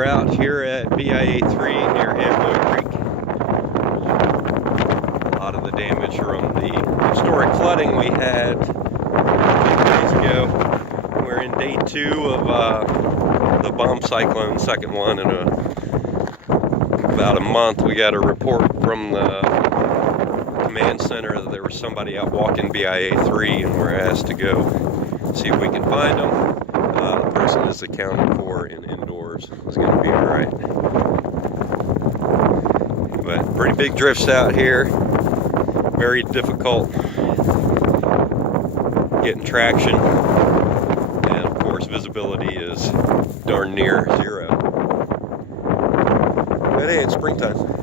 We're out here at BIA 3 near Ammo Creek. A lot of the damage from the historic flooding we had a few days ago. We're in day 2 of the bomb cyclone, second one in about a month. We got a report from the command center that there was somebody out walking BIA 3, and we're asked to go see if we can find them. The person is accounted for in indoors. It's going to be all right. But pretty big drifts out here. Very difficult getting traction. And of course visibility is darn near zero. But hey, it's springtime.